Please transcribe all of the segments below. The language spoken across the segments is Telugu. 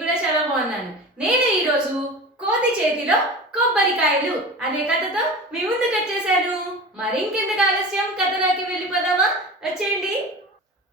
కూడా చాలా బాగున్నాను నేను ఈరోజు కోతి చేతిలో కొబ్బరికాయలు అనే కథతో మీ ముందుకు వచ్చేసాను. మరింకెందుకు ఆలస్యం? కథలోకి వెళ్ళిపోదామా? వచ్చేయండి.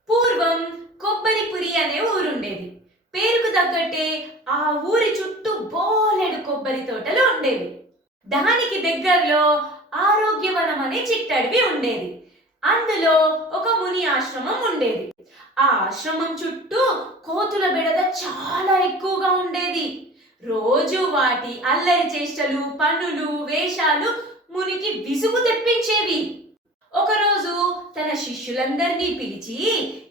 పూర్వం కొబ్బరిపురి అనే ఊరుండేది. పేరుకు తగ్గట్టే ఆ ఊరి చుట్టూ బోలెడు కొబ్బరి తోటలు ఉండేవి. దానికి దగ్గరలో ఆరోగ్యవనం అనే చిట్టడివి ఉండేది. అందులో ఒక ముని ఆశ్రమం ఉండేది. ఆ ఆశ్రమం చుట్టూ కోతుల బెడద చాలా ఎక్కువగా ఉండేది. రోజు వాటి అల్లరి చేష్టలు పనులు వేషాలు మునికి విసుగు తెప్పించేవి. ఒకరోజు తన శిష్యులందరినీ పిలిచి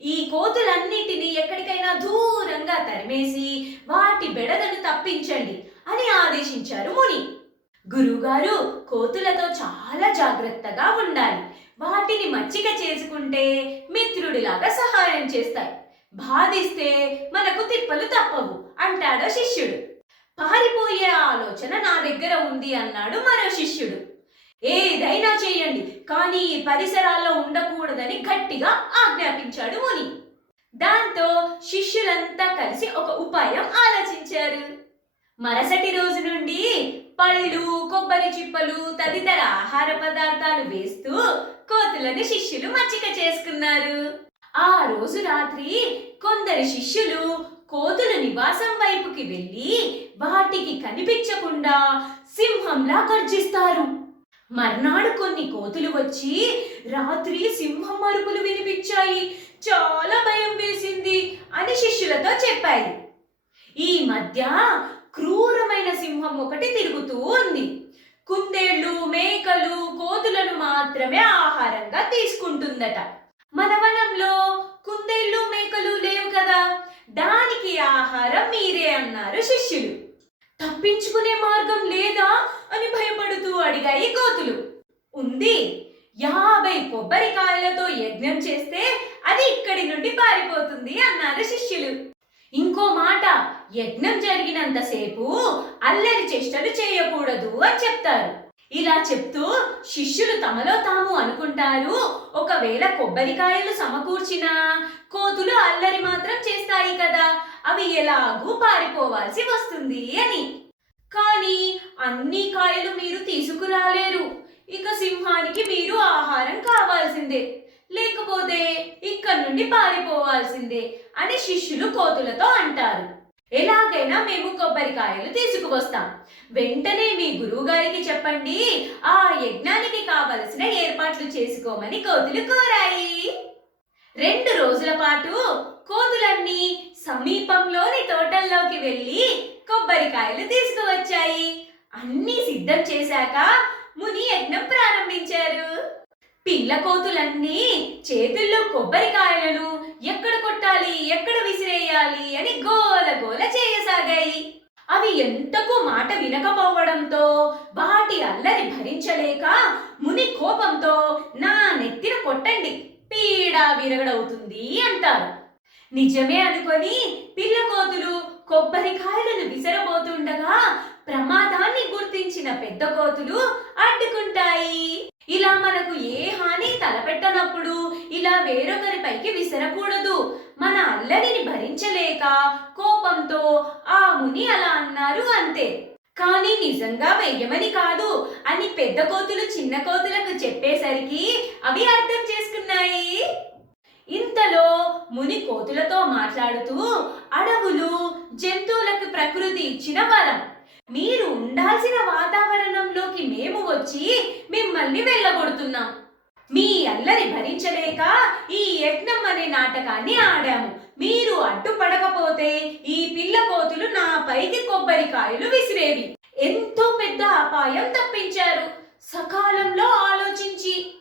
ఈ కోతులన్నిటినీ ఎక్కడికైనా దూరంగా తరిమేసి వాటి బెడదను తప్పించండి అని ఆదేశించారు ముని. గురువుగారు కోతులతో చాలా జాగ్రత్తగా ఉండాలి. వాటిని మచ్చిక చేసుకుంటే మిత్రుడిలాగా సహాయం చేస్తాయి. బాధిస్తే మనకు తిప్పలు తప్పవు అంటాడో శిష్యుడు. పారిపోయే ఆలోచన నా దగ్గర ఉంది అన్నాడు మరో శిష్యుడు. ఏదైనా చేయండి కానీ పరిసరాల్లో ఉండకూడదని గట్టిగా ఆజ్ఞాపించాడు ముని. దాంతో శిష్యులంతా కలిసి ఒక ఉపాయం ఆలోచించారు. మరుసటి రోజు నుండి పళ్ళు కొబ్బరి చిప్పలు తదితర ఆహార పదార్థాలు వేస్తూ కోతులను శిష్యులు మచ్చిక చేసుకున్నారు. ఆ రోజు రాత్రి కొందరు శిష్యులు కోతుల నివాసం వైపుకి వెళ్ళి వాటికి కనిపించకుండా సింహంలా గర్జిస్తారు. మర్నాడు కొన్ని కోతులు వచ్చి రాత్రి సింహం అరుపులు వినిపించాయి. చాలా భయం వేసింది అని శిష్యులతో చెప్పాయి. ఈ మధ్య క్రూర సింహం ఒకటి తిరుగుతూ ఉంది. కుందేళ్ళు మేకలు కోతులను మాత్రమే ఆహారంగా తీసుకుంటుందట. మన వనంలో కుందేళ్ళు మేకలు లేవు కదా? దానికి ఆహారం మీరే అన్నారు శిష్యులు. తప్పించుకునే మార్గం లేదా అని భయపడుతూ అడిగాయి కోతులు. ఉంది. యాభై కొబ్బరికాయలతో యజ్ఞం చేస్తే అది ఇక్కడి నుండి పారిపోతుంది అన్నారు శిష్యులు. ఇంకో మాట యజ్ఞం జరిగినంతసేపు అల్లరి చేష్టలు చేయకూడదు అని చెప్తారు. ఇలా చెప్తూ శిష్యులు తమలో తాము అనుకుంటారు ఒకవేళ కొబ్బరికాయలు సమకూర్చినా కోతులు అల్లరి మాత్రం చేస్తాయి కదా అవి ఎలాగూ పారిపోవాల్సి వస్తుంది అని. కానీ అన్ని కాయలు మీరు తీసుకురాలేరు ఇక సింహానికి మీరు ఆహారం కావాల్సిందే లేకపోతే ఇక్కడ నుండి పారిపోవాల్సిందే అని శిష్యులు కోతులతో అంటారు. ఎలాగైనా మేము కొబ్బరికాయలు తీసుకువస్తాం. వెంటనే మీ గురువు గారికి చెప్పండి ఆ యజ్ఞానికి కావలసిన ఏర్పాట్లు చేసుకోమని కోతులు కోరాయి. రెండు రోజుల పాటు కోతులన్నీ సమీపంలోని తోటల్లోకి వెళ్ళి కొబ్బరికాయలు తీసుకువచ్చాయి. అన్నీ సిద్ధం చేశాక ముని యజ్ఞం ప్రారంభించారు. పిల్ల కోతులన్నీ చేతుల్లో కొబ్బరికాయలను విసిరేయాలి అని గోల గోల చేయసాగాయి. అవి ఎంతకు మాట వినకపోవడంతో వాటి అల్లరి భరించలేక ముని కోపంతో నా నెత్తిన కొట్టండి పీడా విరగడవుతుంది అంటారు. నిజమే అనుకొని పిల్ల కోతులు కొబ్బరికాయలను విసరబోతుండగా ప్రమాదాన్ని గుర్తించిన పెద్ద కోతులు అడ్డుకుంటాయి. ఇలా మనకు ఏ హాని తలపెట్టనప్పుడు ఇలా వేరొకరిపైకి విసరకూడదు. మన అల్లరిని భరించలేక కోపంతో ఆ ముని అలా అన్నారు అంతే. కానీ నిజంగా వెయ్యమని కాదు. అని పెద్ద కోతులు చిన్న కోతులకు చెప్పేసరికి అవి అర్థం చేసుకున్నాయి. ఇంతలో ముని కోతులతో మాట్లాడుతూ అడవులు జంతువులకు ప్రకృతి ఇచ్చిన వరం. మీరు ఉండాల్సిన వాతావరణంలోకి మేము వచ్చి మిమ్మల్ని వెళ్ళగొడుతున్నాం. మీ అల్లరి భరించలేక ఈ యజ్ఞం అనే నాటకాన్ని ఆడాము. మీరు అడ్డుపడకపోతే ఈ పిల్ల కోతులు నా పైకి కొబ్బరికాయలు విసిరేవి. ఎంతో పెద్ద అపాయం తప్పించారు. సకాలంలో ఆలోచించి.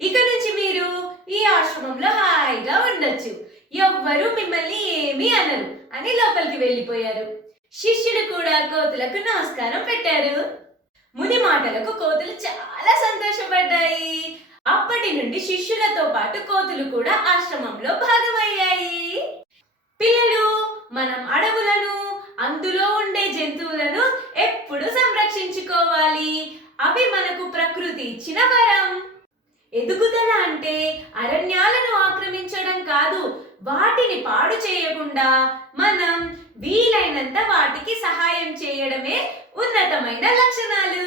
ఇక నుంచి మీరు ఈ ఆశ్రమంలో హాయిగా ఉండొచ్చు. ఎవ్వరూ మిమ్మల్ని ఏమీ అనరు అని లోపలికి వెళ్ళిపోయారు. శిష్యుడు కూడా కోతులకు నమస్కారం పెట్టారు. ముని మాటలకు కోతులు చాలా సంతోషపడ్డాయి అప్పటి నుండి శిష్యులతో పాటు కోతులు కూడా ఆశ్రమంలో భాగమయ్యాయి పిల్లలు మనం అడవులను అందులో ఉండే జంతువులను ఎప్పుడు సంరక్షించుకోవాలి అవి మనకు ప్రకృతి ఇచ్చిన వరం. ఎదుగుదల అంటే అరణ్యాలను ఆక్రమించడం కాదు వాటిని పాడు చేయకుండా మనం వీలైనంత వాటికి సహాయం చేయడమే ఉన్నతమైన లక్షణాలు.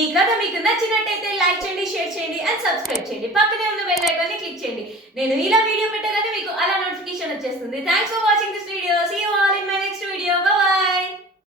ఈ కథ మీకు నచ్చినట్టయితే లైక్ చేయండి షేర్ చేయండి అండ్ సబ్స్క్రైబ్ చేయండి. పక్కనే ఉన్న బెల్ ఐకాన్ని క్లిక్ చేయండి. నేను ఇలా వీడియో పెట్టగానే మీకు అలా నోటిఫికేషన్ వచ్చేస్తుంది. Thanks for watching this video